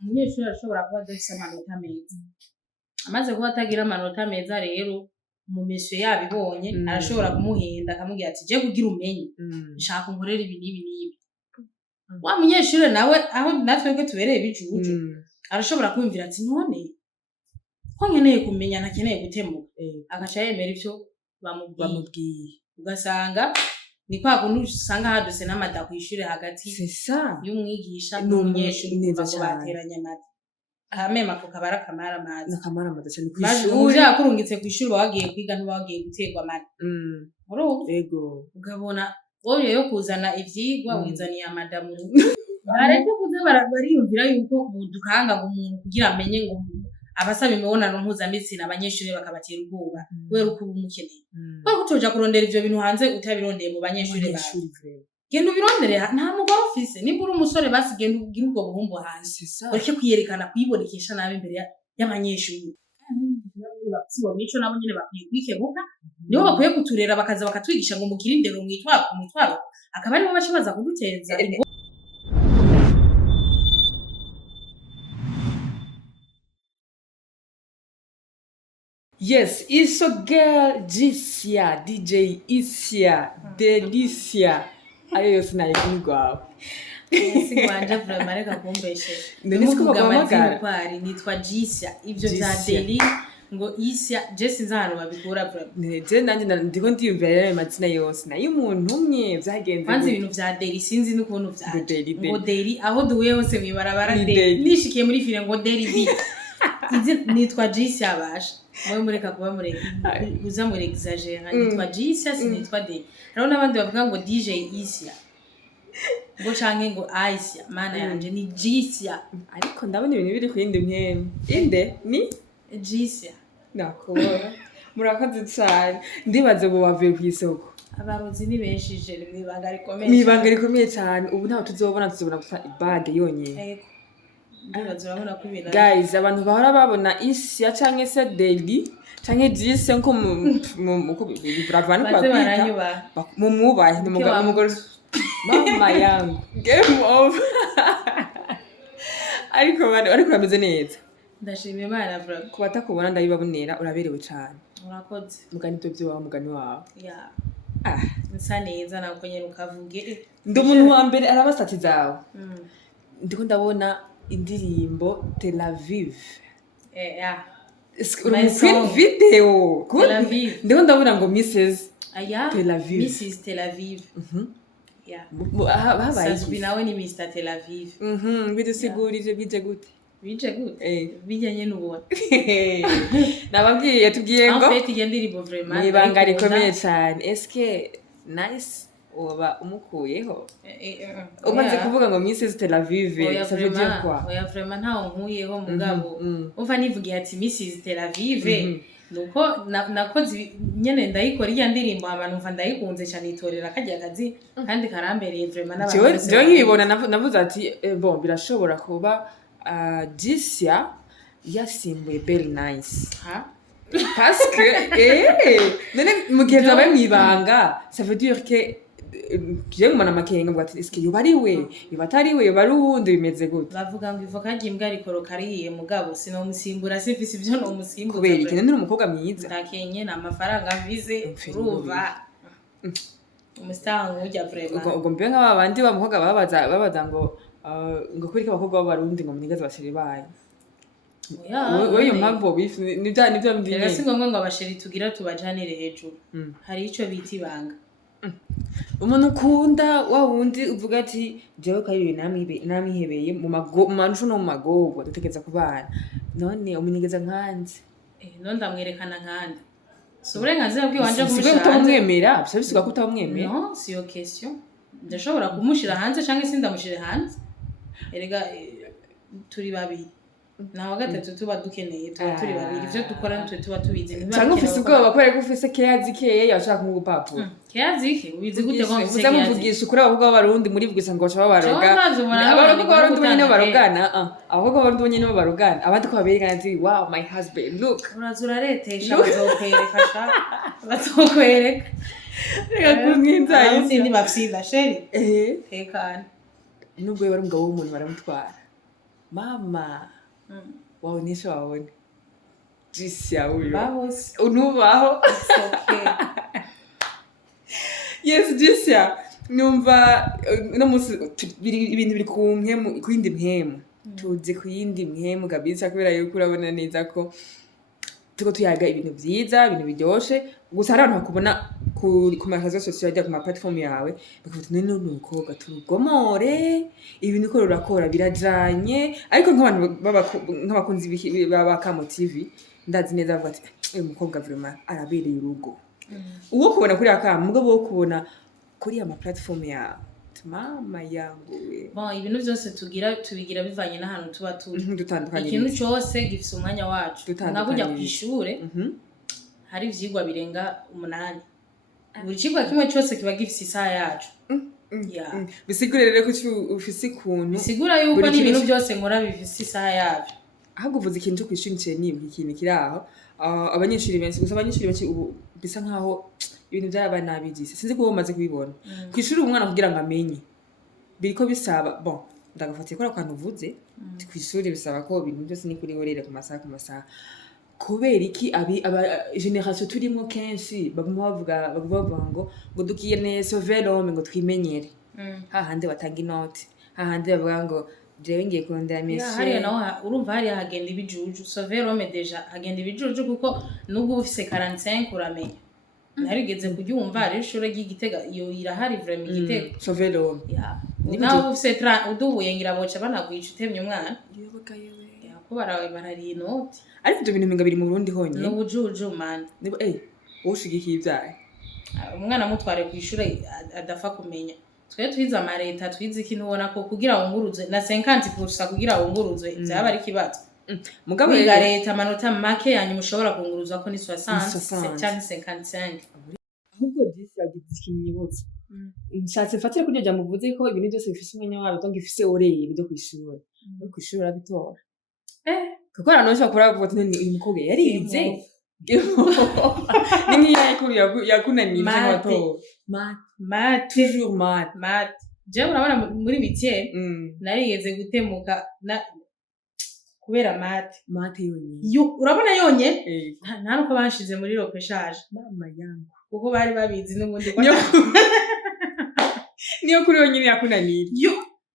umunyeshuri arashobora kuba adafise amanota meza amaze kuba atagira amanota meza rero mu miswe yabibonye arashobora kumuhenda akamubwira ati je kugira umenye nshaka unkorera ibi n'ibi n'ibi wa munyeshuri nawe aho natwe ko tubereye bijuju arashobora kwumvira ati none ko nkeneye kumenya nakeneye gutemuka agaca yemera ivyo bamubwiye ugasanga ni kwa kuntu usanga haduse n'amada kw'ishure hagati y'umwigisha n'umunyeshuri ngo bateranya amata ahamema ko kabara kamara amazi nakamara amazi cyane kw'ishure uje akurungitse kw'ishure wagiye kwiga ntiwagiye guterwa amata yego ugabona wowe yo kuzana ivyigwa wizaniye amadamu bareke kuza bariyumvira yuko budukanga ngo umuntu kugira amenye ngo abasaba imibonano mpuzabitsina abanyeshuri bakabatera ubwoba kubera uko umukeneye kuko utoja kurondera ivyo bintu hanze utabirondeye mu banyeshuri bawe genda ubirondere nta mugabo ufise nimba uri umusore basi genda ubwire ubwo buhumbu hanze ureke kwiyerekana kwibonekesha nabi imbere y'abanyeshuri bapsibo mico nabo nyene bakwiye kwikebuka niho bakwiye kuturera bakaza bakatwigisha ngo mukiri indero mwitwaro akaba aribo baca kuduteza Yes, it's a girl, Isia, DJ Isia, Delicia. Ayo yose nayikungwa. Singwanje vraiment reka kumbeshe. Ndikuvuga amazina kwari nitwa Isia. Ivyo vya Deli ngo Isia je sinzahano babikura vraiment. Je nanje ndiko ndiyumvira amazina yose. Nayo umuntu umwe vyagenze. Kwanza ibintu vya Deli sinzi n'ukuntu vyaje. Ngo Deli aho duhuye hose mwibarabara Deli. Nishikiye muri file ngo Deli B. Izi nitwa Isia abasha. Mwe mureka kuba mureka uza muri exagera nitwa Isia sinitwa Deli. Rero nabandi bavuga ngo DJ Isia. Ngo canke ngo Isia mana yanje ni Isia. Ariko ndabona ibintu biri kwindi mweme. Inde ni Isia. Nakora. Murakoze cyane. Ndibaze bo bavuye ku isoko. Abarozi ni benshi je mwibanga rikomeye cyane. Ubu ntaho tuzobona gusa ibage yonyene. Guys, abantu bahora babona Isia canke se Deli canke Isia nko mu biravana kwa kwita mu mubaye n'umugore mama yangu game over ariko bameze neza ndashimye Imana bro kubata kubona ndabibabonera uraberewe cyane urakoze mugani tuvyo wa mugani wawe nsa neza nako nyene ukavuge ndi umuntu wa mbere arabasati zawe ndiko ndabona indirimbo Tel Aviv video Tel Aviv ndiko ndabona ngo Mrs Tel Aviv Mrs Tel Aviv babaye binawe ni Mr Tel Aviv bidusigurije bije gute bijanye n'ubona nababwiye tubwiye ngo en fait iyo ndirimbo vraiment ibanga rikomeye cyane eske nice oba umukuyeho umaze kuvuga ngo Mrs Tel Aviv ça veut dire quoi oya vraiment ntaho nkuyeho mugabo umva nivugiye ati Mrs Tel Aviv nuko nakoze nyene ndayikora iya ndirimbo abantu mva ndayikunze cyane itorera kajya kazi kandi karambereye vraiment n'abantu je nkibibona navuze ati bon birashobora kuba Isia yasimbuye Belle Nice parce que none mu gihe zabaye mwibanga ça veut dire que je ngumana makenga ngo ati eske yoba ari we yoba atari we yoba ari uwundi bimeze gute bavuga ngo ivoka ry'imbwa rikoroka rihiye mugabo sinomusimbura sifise ibyo no musimbura kubera iki none umukobwa mwiza ndakenye n'amafaranga mvize uruva umustango ujya vraiment ngo mbe nk'abandi bamukobwa babaza ngo kuri abakobwa b'abarundi ngo munigaze bashiri bayo oya mpamvu bifu nibyo mbye si ngombwa ngo abashiri tugira tubajanire hejuru hari ico biti banga umuntu ukunda wa wundi uvuga ati jewe kayibe namihebeye mu manusho no mu magogo dutegeza kubana none umunigeza nkanze none ndamwerekana nkande so uburenganzira bw'iwanje kubishaka si utamwemera bisabisuka ko utamwemera no si yo question ndashobora kumushira hanze canke sindamushire hanze erega turi babiri naho gatatu tuba dukeneye tuba turi babiri ivyo dukora nitwe tuba tubizi cyangwa ufise ubwoba kubera ko ufise keyazi keye yashaka nk'ubupapuro keyazi ke ubizi gute ko ufise muvugisha kuri abakobwa b'abarundi muri bwisa ngo baca babaroga abakobwa b'abarundi bonyene barogana abakobwa b'abarundi bonyene barogana abandi ko babereka ati wow my husband look urazura retesha bazokwereka sha bazokwereka reka kumwinzaye sindi bafsida sheri tekana nubwo bari umugabo w'umuntu baramutwara mama waonesha waone Jisia huyo Babos. unubaho It's okay. yes Jisia numva no musi ibintu biri ku mpemu ku yindi mpemu tuzi ku yindi mpemu kabisa kubera yuko urabona neza ko tuko tuyaga ibintu vyiza ibintu biryoshe gusa hari abantu bakubona ku marezo social media ku ma platform yawe bakavuga none nuko gaturugomore ibintu ko rurakora birajanye ariko nk'abantu nk'abakunzi baba Kamo TV ndazi neza bavuga ati uyu mukobwa vraiment arabereye urugo uwo kubona kuri Kamo mugabo wo kubona kuri ama platform ya mama yangu Bon ibintu byose tubigira bivanye n'ahantu tuba turi dutandukanye ikintu cyose gifise umwanya wacu nkabujya ku ishure hari ivyigwa birenga 8 buri kigwa kimwe cyose kiba gifise isaha yacu bisigure rero ko ufise ikuntu bisigura yuko n'ibintu byose nkora bifise isaha yacu ahubwo uvuze ikintu cyo kwishura icyo ni ikintu kiri aho abanyeshuri benshi gusa abanyeshuri benshi ubu bisa nkaho ibintu byaba nabigise sinzi ko bamaze kubibona kwishura umwana kugira ngo amenye biriko bisaba bon ndagafatiye ko akantu uvuze kwishuri bisaba ko ibintu byose ni kuri horere ku masaha kubera iki generation turimo kenshi baguma bavuga ngo dukiye sauver l'homme ngo twimenyere hahande batanga inoti hahande bavuga ngo jewe ngiye kurondera message hariya naho urumva hariya hagenda ibijuju sauver l'homme deja hagenda ibijuju kuko nubwo ufise 45 uramenya narigeze kubyumva ari ishure ry'Igitega iyo irahari vraiment Igitega sauver l'homme naho ufise 30 udubuye ngira boca banagwica utemye umwana ko barari inoti ariko ibyo bintu minga biri mu Burundi honye n'ubujuju man nibo ushigikiye ibyaye umwana mutware ku ishure adafa kumenya twe twiza amareta twiza ikintu ubona ko kugira wunguruze na 50% kugira wunguruze byaba ari kibazo mugabo rero leta amanota make yanyu mushobora kunguruza ko ni 60 cyangwa 55 ahubwo disi yagize ikinyibutse nshatse mfatire kujya muvuze ko ibintu byose bifise umwanya wabo donc ifise oreye byo kwishura no kwishura bitora kuko aranosha kora kuvuga ati uyu mukobwa yarize ni ngiya ikuru yakunaniye n'abato mat toujours mat je urabona muri bitiye narigeze gutemuka kubera mat yonyine urabona yonye nta nuko banshize muri ropeshage mama yangu kuko bari babizi n'ubundi ko niyo kuri yonyine yakunaniye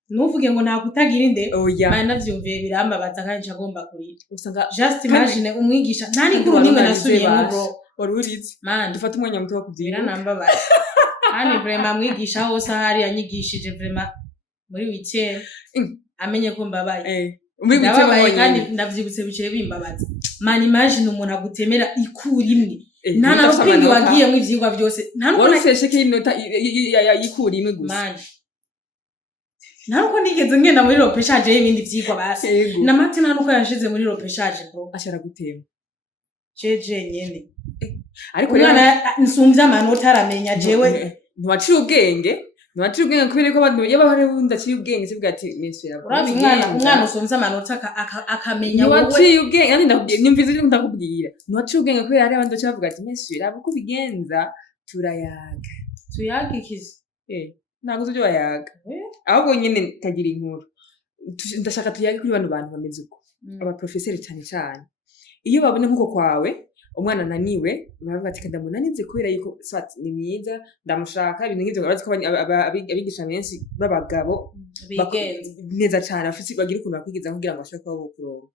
nuvuge ngo nta kutagira inde mane navyumviye birambabaza kandi agomba kurira usanga just imagine umwigisha ntani kuru nimwe nasubiyemo bro warurize man dufata umwanya muto wo kubyira nambabaza kandi vraiment mwigisha hose ahari yanyigishije vraiment muri weekend amenye ko mbabaye ndababaye kandi ndavyibutse biciye bimbabaza man imagine umuntu agutemera ikuri imwe nta na kwingi wagiye mu ivyigwa byose nta nuko waruseshe ko inota yikuri imwe gusa Naruko nigeze ngenda muri ropeshage y'ibindi vyigwa basi. Na mate naruko yanshize muri ropeshage bro. Ashara gutema. Jeje nyene. Ariko umwana nsumvya amanota aramenya jewe ntiwaciye ubwenge kubera ko abantu yabahore wundi aciye ubwenge sivuga ati mesera. Urazi umwana usumvya amanota akamenya wowe. Ntiwaciye ubwenge kandi ndakubwiye nimvize icyo ndakubwira. Ntiwaciye ubwenge kubera hari abantu bacavuga ati mesera abuko bigenza turayaga. Tuyaga ikizi. Ntabwo uzujya wayaga ahubwo nyine tagira inkuru ndashaka tuyage kuri bantu bameze uko aba professeur cyane cyane iyo babone nkuko kwawe umwana naniwe bavuga ati kada munanize kubera yuko swat ni myiza ndamushaka ibintu nk'ibyo barazi ko abigisha benshi babagabo neza cyane afite bagira ukuntu bakwigiza kugira ngo ashobore kuba bukurongo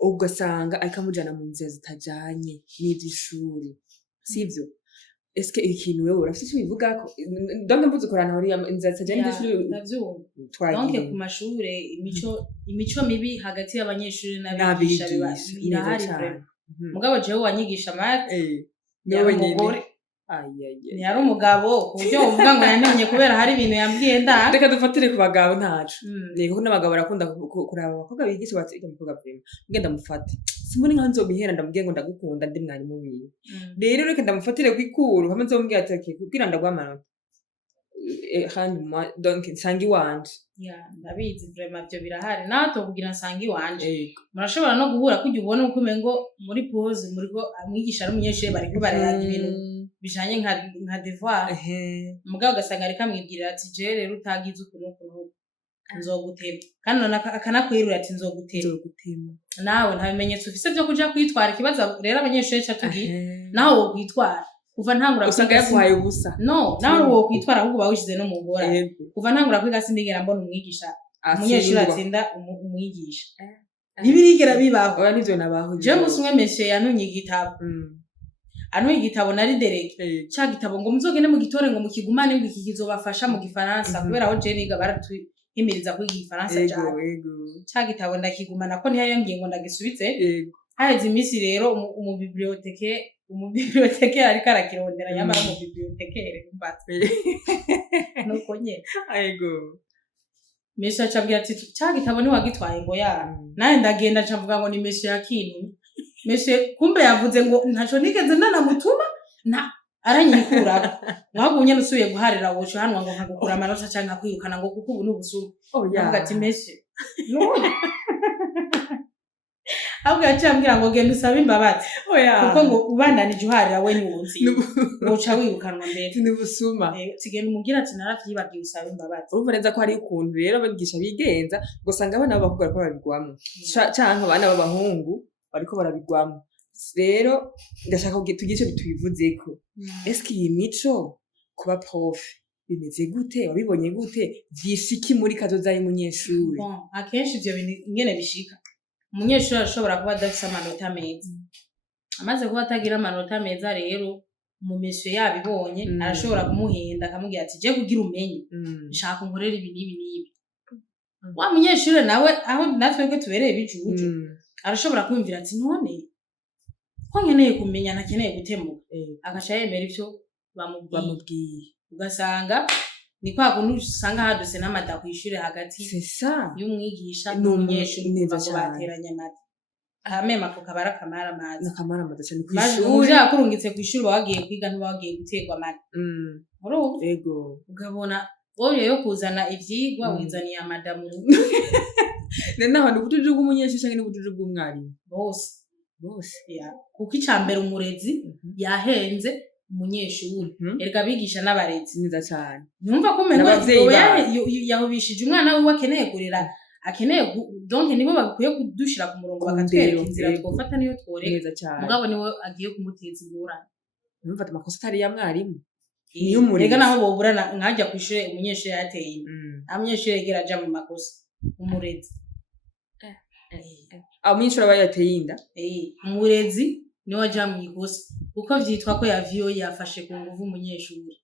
ugasanga akamujana mu nzira zitajanye n'iby'ishuri sivyo Eske ikintu wewe urafite icyo bivuga ko donc mvuze korana hori inzatsa je ndishuri ndavyumva donc ku mashure imico mibi hagati y'abanyeshuri n'abigisha birahari mugabo jewe wanyigisha math yewe nyine ni ari umugabo uburyo uvuga ngo yanenye kubera hari ibintu yambwiye nda reka dufatire ku bagabo ntacu niko n'abagabo barakunda kuraba abakobwa bigisha bati umukobwa prime ngenda mufate simboni nkanzo bihera ndamubwiye ngo ndagukunda ndi mwarimu wiwe rero reka ndamufatire ku ikuru hamaze umbwiye ati kugira ndagwamanota kandi donc sangi wanje ndabizi vraiment byo birahari nato kugira sangi wanje murashobora no guhura kujya ubona uko mengo muri pause muri ko amwigisha n'umunyeshuri bariko barayaga ibintu bijanye nka devoir mugabo gasanga reka mwibwirira ati je rero utagize ukuntu nzogutema kandi akanakwerura ati nzogutema nawe nta bimenyetso ufise vyo kuja kwitwara ikibazo rero abanyeshuri ca tugiye nawe wo kwitwara kuva ntangura usanga yaguhaye ubusa no nawe wo kwitwara ahubwo bawushize no mu ngora kuva ntangura kwiga sindigera mbona umwigisha umunyeshuri atsinda umwigisha ntibirigera bibaho oya nivyo nabaho je musi umwe meshe yantunye igitabo antunye igitabo nari derege ca gitabo ngo muzogende mu gitore ngo mukigumane ngo iki kizobafasha mu gifaransa kubera aho je niga baratuhimiriza kwiga igifaransa cyane ca gitabo ndakigumana ko ntiyayambwiye ngo ndagisubize haheze imisi rero umubiblioteke ariko arakirondera nyamara umubibliotekere mbatse nuko nyene Mesha acabwira ati ca gitabo ni wagitwaye ngo naye ndagenda cavuga ngo ni Mesha yakintu Mesha kumbe yavuze ngo ntaco nigeze ndanamutuma aranyikura mwabunye nusubiye guharira woco hanwa ngo nkagukura amanota canke akwirukana ngo kuko ubu n'ubusubu avuga ati Mesha ahubwo yacambwira ngo genda usabe imbabazi kuko ngo ubandanije uharira we ntiwunzi woca wirukanwa mbere n'ubusuma tigenda umubwira ati naravyibagiye usabe imbabazi urumva neza ko hari ukuntu rero abigisha bigenza ngo usanga abana b'abakobwa bariko barabigwamo canke abana b'abahungu bariko barabigwamo rero ndashaka tugira ico bitubivuzeko eske iyi mico kuba prof bimeze gute wabibonye gute vyishiki muri kazoza y'umunyeshuri akenshi ivyo bintu ingene bishika umunyeshuri arashobora kuba adafise amanota meza amaze kuba atagira amanota meza rero mu misyo yabibonye arashobora kumuhenda akamubwira ati je kugira umenye nshaka nkorera ibi n'ibi n'ibi wa munyeshuri nawe aho natwebwe tubereye bijuju arashobora kwumvira ati none ko nkeneye kumenya nakeneye gutemuka agaca yemera ivyo bamubwiye ugasanga ni kwa kuntu usanga haduse n'amada kw'ishure hagati y'umwigisha n'umunyeshuri kuva bateranya amata ahamema ko kabara kamara amazi cyane kw'ishure yakurungitse kw'ishure wagiye kwiga ntiwagiye guterwa amata ego ugabona wowe yo kuzana ivyigwa wizaniye amadamu nenaho ni ubutuju bw'umunyeshuri canke n'ubutuju bw'umwarimu bose kuko icambere umurezi yahenze umunyeshuri erega bigisha n'abarezi neza cyane numva ko mengo yahubishije umwana wiwe akeneye kurera akeneye donc nibo bagikwiye kudushira ku murongo bakatwereka inzira twofata niyo tworeka mugabo niwe agiye kumuteza ingorane numva amakosa atari ya mwarimu niyo umurezi rega naho boburana nkajya kw'ishure umunyeshuri yateye umunyeshuri yegera aja mu makosa umurezi umunyeshuri aba yateye inda umurezi niwe aja mu ikosa kuko vyitwa ko yaviyo yafashe ku nguvu umunyeshuri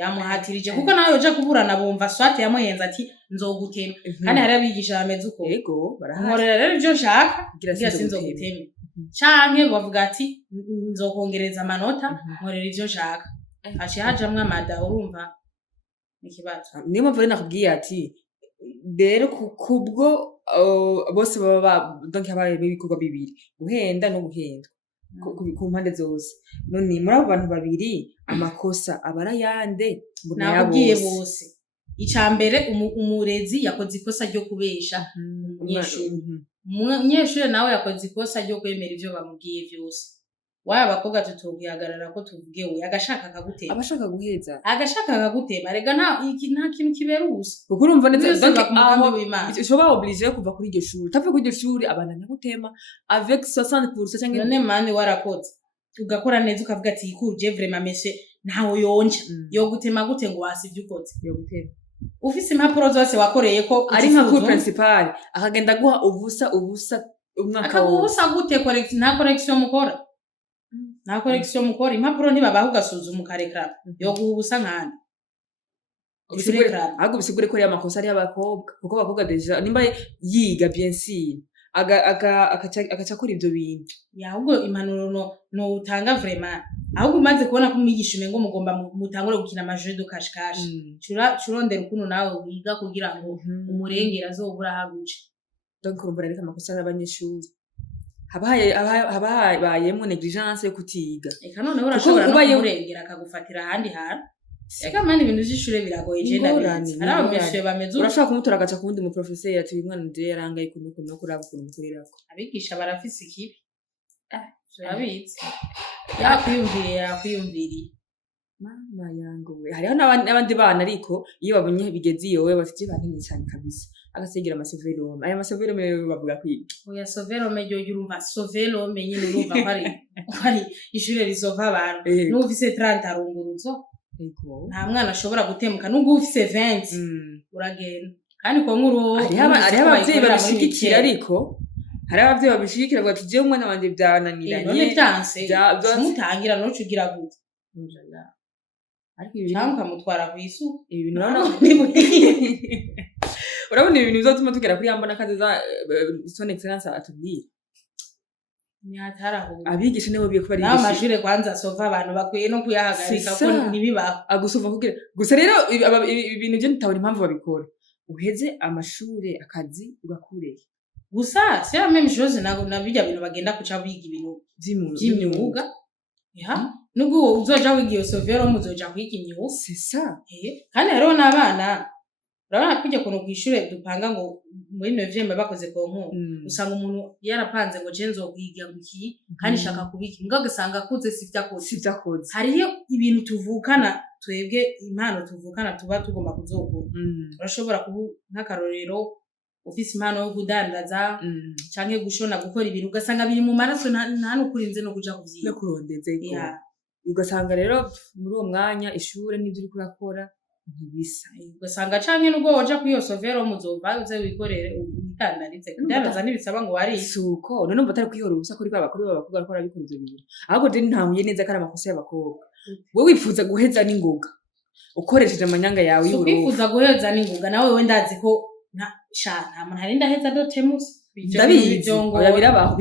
yamuhatirije kuko nawe yoja kuburana bumva swate yamuhenza ati nzogutema kandi hari abigisha bameze uko nkorera rero ivyo nshaka kugira sinzogutema canke bavuga ati nzokongereza amanota nkorera ivyo nshaka aciye hajamwo amada urumva ikibazo niyo mpamvu rero nakubwiye ati rero kubwo bose baba donc habaye ibikorwa bibiri guhenda no guhendwa ku mpande zose none muri abo bantu babiri amakosa abara yande nabwiye bose icambere umurezi yakoze ikosa ryo kubesha umunyeshuri nawe yakoze ikosa ryo kwemera ivyo bamubwiye vyose waya abakobwa tutubwihagarara ko tuvuge we agashaka akagutema abashaka guheza agashaka akagutema rega nta kintu kibera ubusa kuko urumva neza donc aho ushobora obligé kuva kuri iryo shuri utapfa kuri iryo shuri abandanya gutema avec 60% cyangwa none mani warakoze ugakora neza ukavuga ati ikuje vraiment mese ntaho yonja yo gutema gute ngo wasivye ukoze yo gutema ufise impapuro zose wakoreye ko ari nka cours principal akagenda guha ubusa umwaka wose gute nta correction mukora nta correction mukora impapuro ntibabaho ugasuzuma ukarekera yo guha ubusa nkana ahubwo bisigure ko ari amakosa ari y'abakobwa kuko abakobwa deja nimba yiga bien sûr agaca akora ivyo bintu ahubwo impanuro no utanga vraiment ahubwo umaze kubona ko umwigisha umengo mugomba mutangure gukina amajeu de cache-cache curondera ukuntu nawe wiga kugira ngo umurengera azobura haguce donc urumva reka amakosa y'abanyeshuri habayemo negligence yo kutiga eka none urashobora no kumurengera akagufatira ahandi hantu eka mani ibintu vy'ishure biragoye je ndabizi ari abanyeshure bameze urashobora kumutora agaca kuwundi mu professeur ati uyu mwana nje yarangaye kunuko no kuraba ukuntu mukorerako abigisha barafise ikibi turabizi yakwiyumviriye mama yangu we hariho n'abandi bana ariko iyo babonye bigeze iyo we bafite banini cyane kabisa agasigira amasoverome aya masoverome bavuga kwiga oya soverome ryo urumva soverome nyine urumva hari ishure rizova abantu n'ufise 30 arunguruzo nta mwana ashobora gutemuka n'ubwo ufise 20 uragenda kandi ko nkuru hariho abavyeyi babishigikira ariko hari abavyeyi babishigikira ngo tugiye umwana wanje byananiranye none byanse mutangira no cugira gute ariko ibi cyangwa mutwara kwisu ibi bintu urabona ibintu bizotuma tugera kuri yambona kazi za son excellence atubwira ni hataraho abigisha nibo biye kubari na majure kwanza sova abantu bakwiye no kuyahagarika ko nibibaho agusova kugira gusa rero ibintu byo ntabona impamvu babikora uheze amashure akazi ugakureye gusa c'est la même chose nabijya bintu bagenda kuca biga ibintu by'imyuga nubwo uzoja wiga iyo sovero muzoja kwiga imyuga c'est ça kandi rero n'abana urabona kujya kuno kwishure dupanga ngo muri 9e bakoze konko usanga umuntu yarapanze ngo cenzo kwiga nguki kandi shaka kubiki mbwa gasanga kuze sivyakoze hariyo ibintu tuvukana twebwe impano tuvukana tuba tugomba kuzokura urashobora kubu nk'akarorero ofisi impano yo kudandaza canke gushona gukora ibintu ugasanga biri mu maraso nta nukurinze no kuja kuvyiga no kurondeze ugasanga rero muri uwo mwanya ishure n'ibyo uri kurakora ntibisa ugasanga canke nubwo woja kwiyo sovero muzova uze wikorere ubitandarize kudandaza nibisaba ngo wari isuko none umva atari kwihora ubusa kuri babakuru babakobwa bakora bikunze ibintu ahubwo je ntahuye neza ko ari amakosa y'abakobwa wowe wifuza guheza n'ingoga ukoresheje amanyanga yawe y'uruhu wifuza guheza n'ingoga nawe we ndazi ko nta muntu hari ndaheza dotemusi ndabizi oya birabaho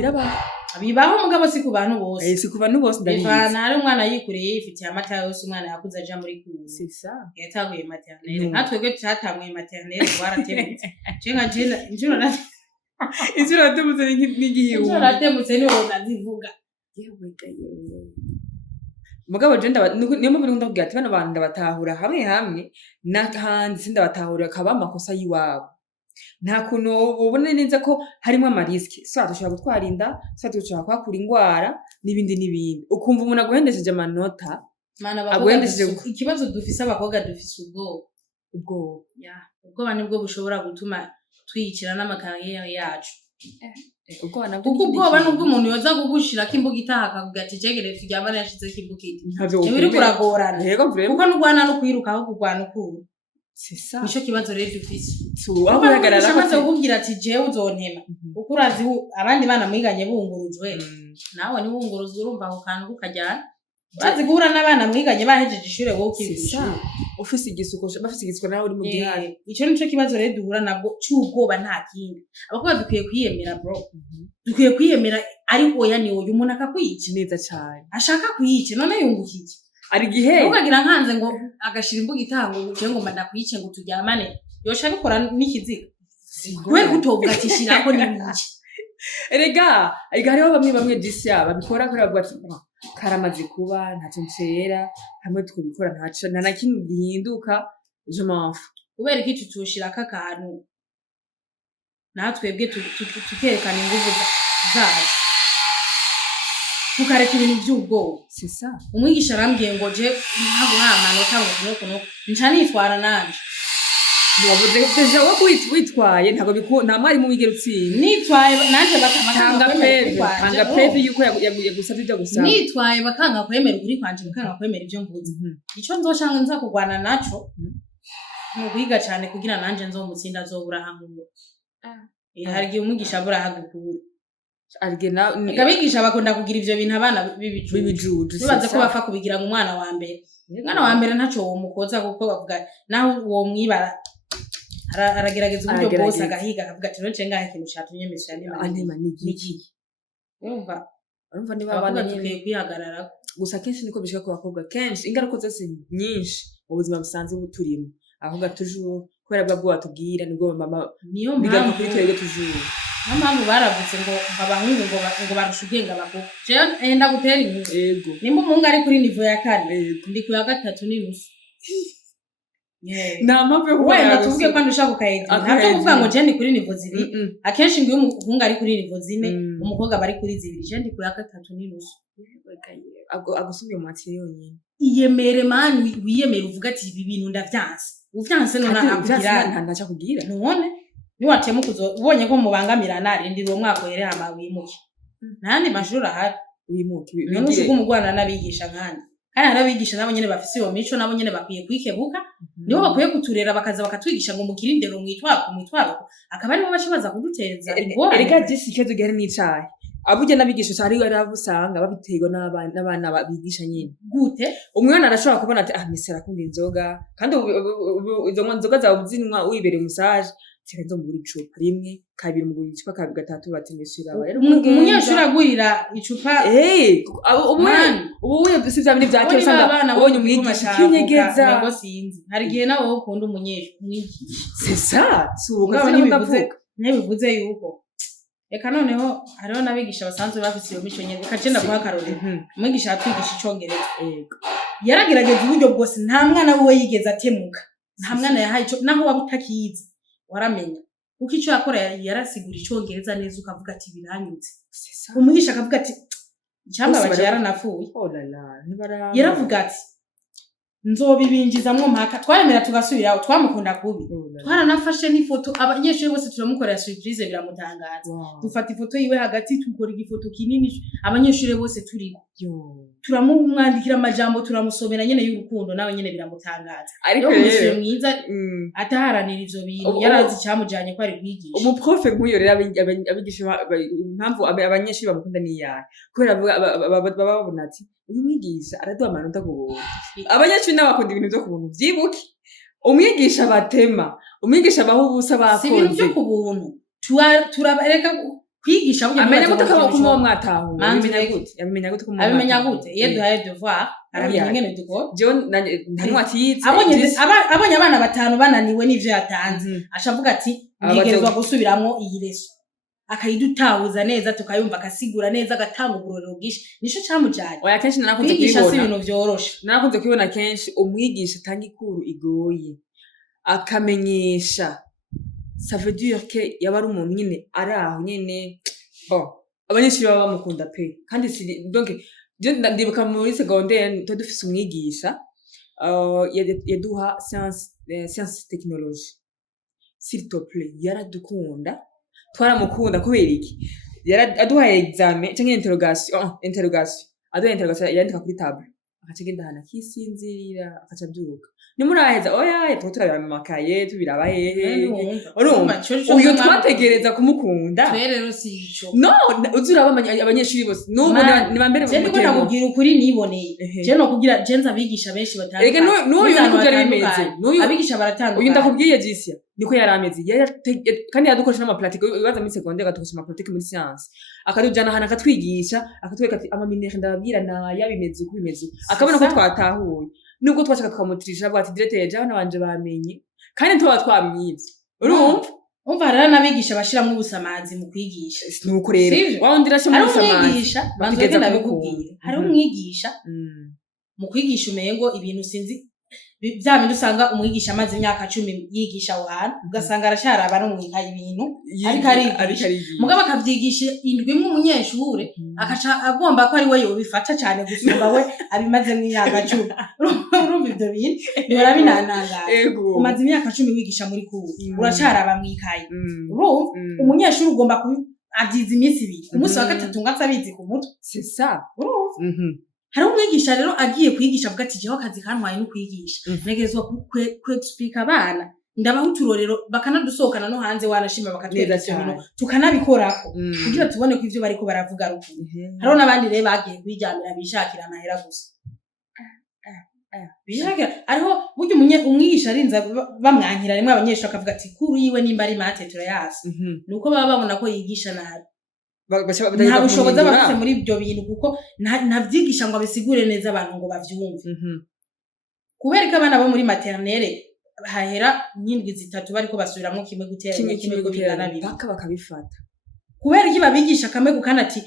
bibaho mugabo si ku bantu bose si ku bantu bose ndabizi ivana hari umwana yikureye yifitiye amata yose umwana yakuze aja muri kuru c'est ça yataguye maternelle natwebwe cyatanguye maternelle waratemutse cenga jena injura natemutse n'igihiwe injura natemutse ni wowe nazivuga mugabo je niyo mpamvu ndakubwira ati bano bantu ndabatahura hamwe n'ahandi sindabatahura akaba amakosa yiwabo nta kuntu ubone neza ko harimo amariske so dushobora gutwara inda so dushobora kwakura ingwara n'ibindi ukumva umuntu aguhendesheje amanota aguhendesheje ikibazo dufise abakobwa dufise ubwoba nibwo bushobora gutuma twiyicira n'amakariyeri yacu kuko ubwoba nubwo umuntu yoza kugushirako imbuga itaha akavuga ati jegere turyamane yashizeko imbuga iti ntibiri kuragorana kuko n'urwana no kwirukaho kurwana ukuru nico kibazo rero dufise aho bihagarara ko azokubwira ati jewe uzontema kuko urazi abandi bana mwiganye bungurujwe nawe ni bunguruzwe urumva aho kantu kukajyana urazi guhura n'abana mwiganye bahejeje ishure wowe ukibisha ufise igisuko bafise igisuko nawe uri mu gihari ico nico kibazo rero duhura nabwo cy'ubwoba nta kindi abakobwa dukwiye kwiyemera bro dukwiye kwiyemera ariko oya ni uyu umuntu akakwica neza cyane ashaka kwica none yungukije ari gihe ukagira nkanze ngo agashira imbuga itango ngo ngo ndakwice ngo turyamane yosha bikora n'ikiziga we gutovuga ati shirako n'ibiki erega hariho bamwe disya babikora kuri bavuga ati karamaze kuba ntacyo ncera hamwe twubikora nta na kimwe gihinduka je m'enf kubera iki tutoshiraka akantu natwebwe tukerekana ingufu zacu tukareka ibintu by'ubwoba c'est ça umwigisha arambwiye ngo je ntabwo nta manota ngo kuno nca nitwara nanje wabuze deja wo witwaye ntabwo nta mwarimu wigera utsinda nitwaye nanje bakamakanga preve yuko yagusabye ibyo gusaba nitwaye bakanga kwemera ukuri kwanje bakanga kwemera ibyo mvuze ico nzoshanga nza kugwana naco mubiga cyane kugira nanje nzomutsinda zobura hamwe hari gihe umwigisha abura hagukura Gabigisha bakunda kugira ivyo bintu abana bibijuju nibaze ko bafa kubigira mu mwana wa mbere ntaco wo mukoza kuko bavuga naho uwo mwibara aragerageza uburyo bwose agahiga akavuga ati none ngahe ikintu cyatumye mesha anema niki urumva niba abana tukiye kwihagarara gusa kenshi niko bishika ku bakobwa kenshi ingaruka zose nyinshi mu buzima busanzwe buturimo avuga tujuru kubera bwo batubwira nibwo mama bigaga kuri twebwe tujuru Mama baravutse ngo abahungu ngo barusha ubwenge abakobwa. Je enda gutera inkuru. Yego. Nimba umungu ari kuri niveau ya 4, ndi ku ya 3 n'inusu. Na mpamvu yo wenda tuvuge ko ndusha kukayedi. Ntabwo kuvuga ngo je ndi kuri niveau 2. Akenshi ngo umuhungu ari kuri niveau 4, umukobwa bari kuri 2. Je ndi ku ya 3 n'inusu. Agusubye mu matsi yonyine. iyemere mani wiyemere uvuga ati ibi bintu ndavyanse uvyanse none akugira ntaca kugira none niwatemu ubonye ko mubangamirana rindira uwo mwaka were hama wimuke nandi mashuri ahari wimuke none ushaka umugwana n'abigisha nkandi kandi harabigisha nabo nyene bafise iyo mico nabo nyene bakwiye kwikebuka nibo bakwiye kuturera bakaza bakatwigisha ngo mukirindero mwitwaro akaba aribo baca kuduteza ingorane erega jisi ikibazo gihari n'icayi aburya n'abigisha cyari barabusanga babiterwa n'abana bigisha nyine gute umwana arashobora kubona ati mesera akunda inzoga kandi izo nzoga zawe uzinwa wibereye umusaje tika nzomugura icupa rimwe kabiri mugura icupa kabiri gatatu bati mesera umunyeshuri agurira icupa ubu si vya bindi vyakera usanga ubonye umwigisha kinyegeza nego sinzi hari igihe nawe ukunda umwigisha c'est ça ntibivuze yuko eka noneho hariho n'abigisha basanzwe bafise iyo mico nyene kagenda guha akarorero umwigisha atwigisha icongereza yaragerageza uburyo bwose nta mwana wiwe yigeze atemuka nta mwana yahaye ico naho waba utakizi waramenya kuko ico yakora yarasigura icongereza neza ukavuga ati biranyutse umwigisha akavuga ati icyambabaje yaranapfuye yaravuga ati nzobibinjizamwo mpaka twaremera tugasubiraho twamukunda kubi twaranafashe n'ifoto abanyeshuri bose turamukorera surprise biramutangaza dufata ifoto yiwe hagati tukora igifoto kinini abanyeshuri bose turiko turamumwandikira amajambo turamusomera nyene y'urukundo nawe nyene biramutangaza ariko umusore mwiza ataharanira ivyo bintu yarazi cyamujanye ko ari kwigisha umuprofe nk'uyo rero abigisha impamvu abanyeshuri bamukunda niyaye kubera babona ati uyu mwigisha araduha amanota ku buntu abanyeshuri n'abakunda ibintu vyo ku buntu vyibuke umwigisha batema umwigisha abaho ubusa bakoze si ibintu vyo ku buntu turabareka kwigisha burya amenya gute ko kuma mwatahuye abimenya gute abimenya gute iyo duhaye devoir aramenya ngene dukora je ntanwa atiyize abonye abana batanu bananiwe n'ivyo yatanze ashavuga ati ntegerezwa gusubiramwo iyi leso akayidutahuza neza tukayumva akasigura neza agatanga uburorero bwinshi nico camujanye oya kenshi narakunze kwigisha si ibintu vyoroshe narakunze kubibona kenshi umwigisha atanga ikuru igoye akamenyesha ça veut dire que yaba ari umuntu nyine ari aho nyine abanyeshuri baba bamukunda pe kandi donc ndibuka muri secondaire tuba dufise umwigisha yaduha science technologie s'il te plaît yaradukunda twaramukunda kubera iki aduha examen cyangwa interrogation aduha interrogation yandika kuri table akagenda hana kisinzira akacabyuka nimuraheza oya turabira mu makaye tubiraba hehe urumva uyo twategereza kumukunda rero sico no uzuraba abanyeshuri bose nubu nibambere mu mutego je ndikubwira ukuri niboneye je no kugira jenza abigisha benshi batandukanye ege n'uyu niko byari bimeze n'uyu abigisha baratandukanye uyu ndakubwiye Jisia niko yarameze kandi yadukoresha n'amapratique ibibazo muri secondaire gatukoresha amapratique muri science akadujana hana akatwigisha akatweka ati amaminere ndababwira na yabimeze uko bimeze akabona ko twatahuye nubwo twashaka tukamutisha bwa ati directeur jana banje bamenye kandi ntoba twamwivye urumva rero n'abigisha bashiramo ubusamazi mu kwigisha nuko rero wawundira cyo mu busamazi banzogenda ndabikubwira hari umwigisha mu kwigisha umengo ibintu sinzi bya bintu usanga umwigisha amaze imyaka 10 yigisha ahantu ugasanga arasharaba no mwika ibintu ariko mugabo akavyigisha indwi mu munyeshure akaca agomba ko ari we yobifata cyane gusumba we abimaze mu myaka 10 urumva ibyo bintu bihora binananga umaze imyaka 10 wigisha muri kuru uracaraba mwikaye urumva umunyeshure ugomba avyiza iminsi ibiri umunsi wa gatatu ngatsa abizi ku mutwe c'est ça urumva hari umwigisha rero agiye kwigisha avuga ati jewe akazi kantwaye no kwigisha negezwa kwexplica abana ndabaho uturorero bakanadusohokana no hanze wanashima bakatweza cyane tukanabikorako kugira tubone ko ivyo bariko baravuga ruko hariho n'abandi rero bagiye kwijyamira bishakira amahera gusa ariho burya umwigisha arinza bamwankira rimwe abanyeshuri akavuga ati kuru yiwe nimba ari mate turayazi nuko baba babona ko yigisha nabi nta bushobozi bafite muri ibyo bintu kuko ntabyigisha ngo abisigure neza abantu ngo bavyumve kubera ko abana bo muri maternelle hahera nyindwi zitatu bariko basubiramwo kimwe gutera kimwe gutera baka bakabifata kubera iki babigisha kamwe gukana ati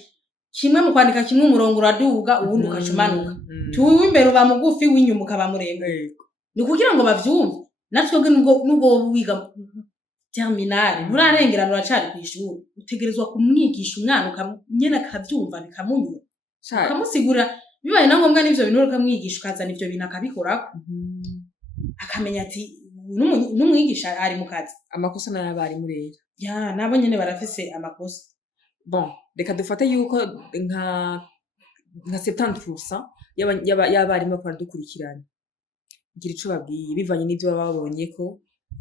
kimwe mu kwandika kimwe umurongo uraduga ubundi ukacumanuka tuwe imbere uba mugufi w'inyuma ukaba muremure ni kugira ngo bavyumve natwe nubwo wiga terminale nturarengerana uracari kwishuri utegerezwa kumwigisha umwana nyene akavyumva bikamunyura ukamusigura bibaye na ngombwa n'ivyo bintu ukamwigisha ukazana ivyo bintu akabikorako akamenya ati n'umwigisha ari mu kazi. Amakosa n'abarimu rero ya nabo nyene barafise amakosa. Bon reka dufate yuko nka 70% y'abarimu bakora dukurikirana ngira ico babwiye bivanye n'ivyo baba babonye ko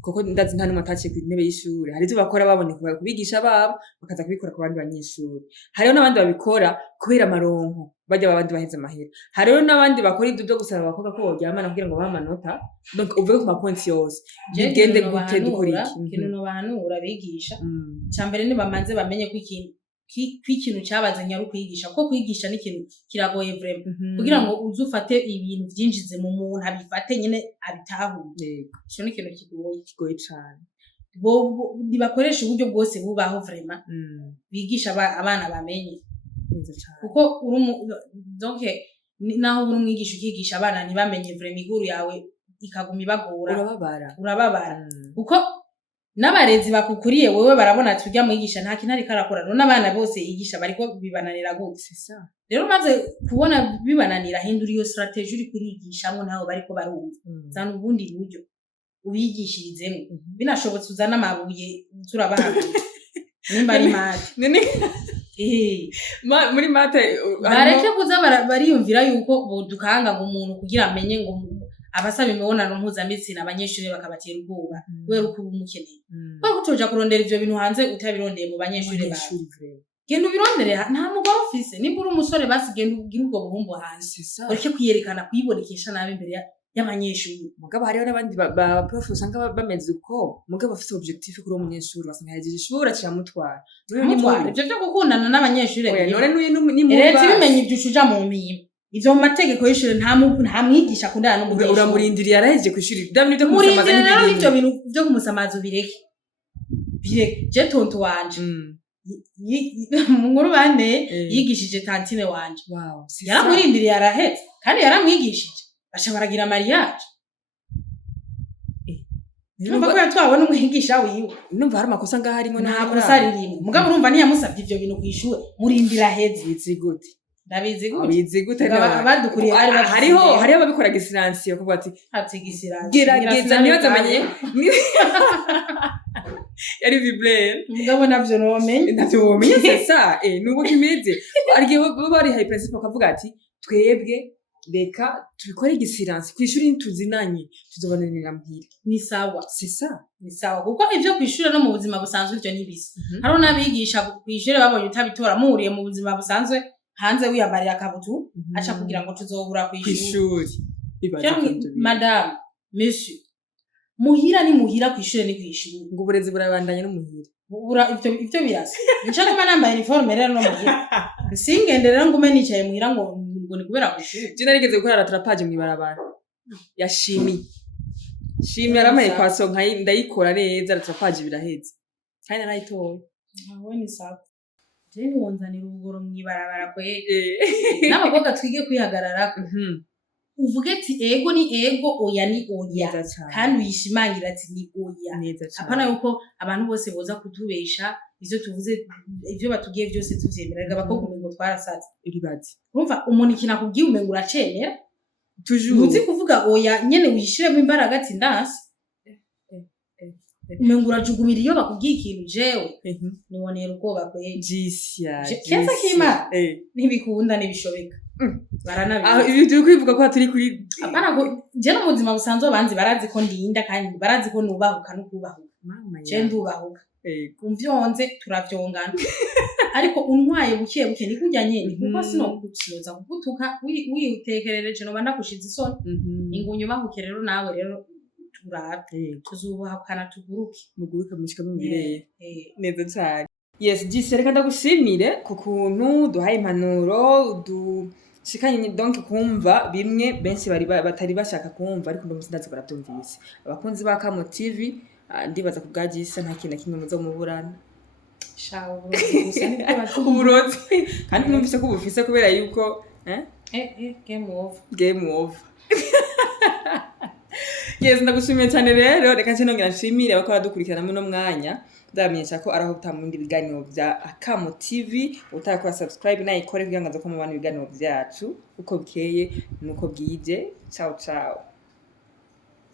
koko ndazi nta numwe ataciye ku ntebe y'ishuri hari ivyo bakora babone kubigisha babo bakaza kubikora ku bandi banyeshuri hariho n'abandi babikora kubera amaronko bajya abandi baheze amahera hariho n'abandi bakora ibyo byo gusaba abakobwa ko boryamana kugira ngo bahe amanota donc uvuge ku mapoints yose bigende gute dukora iki ikintu no bahanura bigisha cyambere ni bamanze bamenye ko ikintu cyabazanye ari kwigisha kuko kwigisha n'ikintu kiragoye vraiment kugira ngo uzufate ibintu byinjize mu muntu abifate nyene abitahure cyo ni ikintu kigoye cyane bo bakoresha uburyo bwose bubaho vraiment bigisha abana bamenye kuko donc naho uri umwigisha ukigisha abana ntibamenye vraiment iguru yawe ikaguma ibagora urababara kuko n'abarezi bakukuriye wewe barabona ati ujya mwigisha nta kintu ariko arakora none abana bose yigisha bariko bibananira gute rero maze kubona bibananira hindura iyo strategy uri kurigishamwe naho bariko barumva zana ubundi buryo ubigishirizemo binashobotse uzana amabuye turabahaga nimba ari mate none muri mate bareke kuza bariyumvira yuko bodukanga ngo umuntu kugira amenye ngo abasaba imibonano mpuzabitsina abanyeshuri bakabatera ubwoba kubera uko umukeneye kubera ko utoja kurondera ivyo bintu hanze utabirondeye mu banyeshuri bawe genda ubirondere nta mugore ufise nimba uri umusore basi genda ubwire ubwo buhumbu hanze ureke kwiyerekana kwibonekesha nabi imbere y'abanyeshuri mugabo hariho n'abandi ba prof usanga bameze uko mugabo bafite objectif kuri uwo munyeshuri basanga yagize ishuri aciramutwara ivyo byo gukundana n'abanyeshuri none ni mu leta ibimenye ivyo ucuja mu mpimo ivyo mu mategeko y'ishuri nta mwigisha akundana n'umunyeshuri uramurindiriye araheje kwishuri damwe byo kumusamaza n'ibyo bintu byo kumusamaza bireke je tonto wanje mu nkuru bane yigishije tantine wanje yaramurindiriye arahetse kandi yaramwigishije baca baragira mariage numva ko yatwawe n'umwigisha wiwe numva hari amakosa ngaho harimo nta kosa ririmo mugabo urumva niyamusabye ivyo bintu kwishuri murindira aheze bizigute ndabizi gute abadukuriye hariho ababikora gisiransiyo kuvuga ati atigisiranje gerageza niba zamenye yari vibré mugabo navyo womenye sasa nuko kimeze argiye bo bari high principle akavuga ati twebwe reka tubikore igisiransi kwishuri nituzinanye tuzobonanira mbira ni sawa sisa ni sawa kuko ivyo kwishuri no mu buzima busanzwe ivyo nibisi haro nabigisha kwishuri babonye utabitora muhuriye mu buzima busanzwe hanze wiyambarira akabutu acha kugira ngo tuzohura kwishuri madame monsieur muhira ni muhira kwishuri ni kwishuri ngo uburezi burabandanye no muhira ivyo birasa nshaka kuma nambaye uniforme rero no muhira singendera ngume nicaye muhira ngo ni kubera kwishuri je narigeze gukora rattrapage mu ibarabara ya shimi aramaye kwasonka ndayikora neza rattrapage biraheze kandi narayitoye aho ni sawa je wonzanira ubugoro mu ibarabara kwe n'abakobwa twige kwihagarara uvuge ati ego ni ego oya ni oya kandi uyishimangira ati ni oya apana yuko abantu bose boza kutubesha ivyo tuvuze ivyo batugiye byose tuvyemera abakobwa umengo twarasaze iribazi urumva umuntu ikina kubwiye umengo uracemera toujours uzi kuvuga oya nyene uyishiremo imbaraga ati ndasi umengo urajugumira iyo bakubwiye ikintu jewe nibonera ubwoba kwe jisya kenza kima ntibikunda nibishobeka ibi turi kwivuga ko turi kuri apana ko je no muzima busanzwe banzi barazi ko ndinda kandi barazi ko nubahuka no kubahuka je ndubahuka umvyonze turavyongana ariko untwaye bukiye buke ni kujya nyene kuko sinoza kugutuka witekerereje no banda kushiza isoni ingunyu bahuke rero nawe rero turate tuzubahukana tuguruke muguruke mushika mu bireye neza cyane yes jise reka ndagushimire ku kuntu duhaye impanuro shikanye donc kumva bimwe benshi batari bashaka kumva ariko ndumva ndazi barabyumvise abakunzi ba Kamo TV ndibaza kubwagisa nta kintu kimwe muzo muburana shawo uburozi kandi numvise ko bufise kubera yuko game over game over Yes, ndagushimiye cyane rero reka nce nongera nshimire abako badukurikirana muno mwanya ndamenyesha ko araho utamu bindi biganiro bya Akamo TV utakora subscribe na ikore kugira ngo nzo ko mu bandi biganiro byacu uko bikeye nuko bwije ciao ciao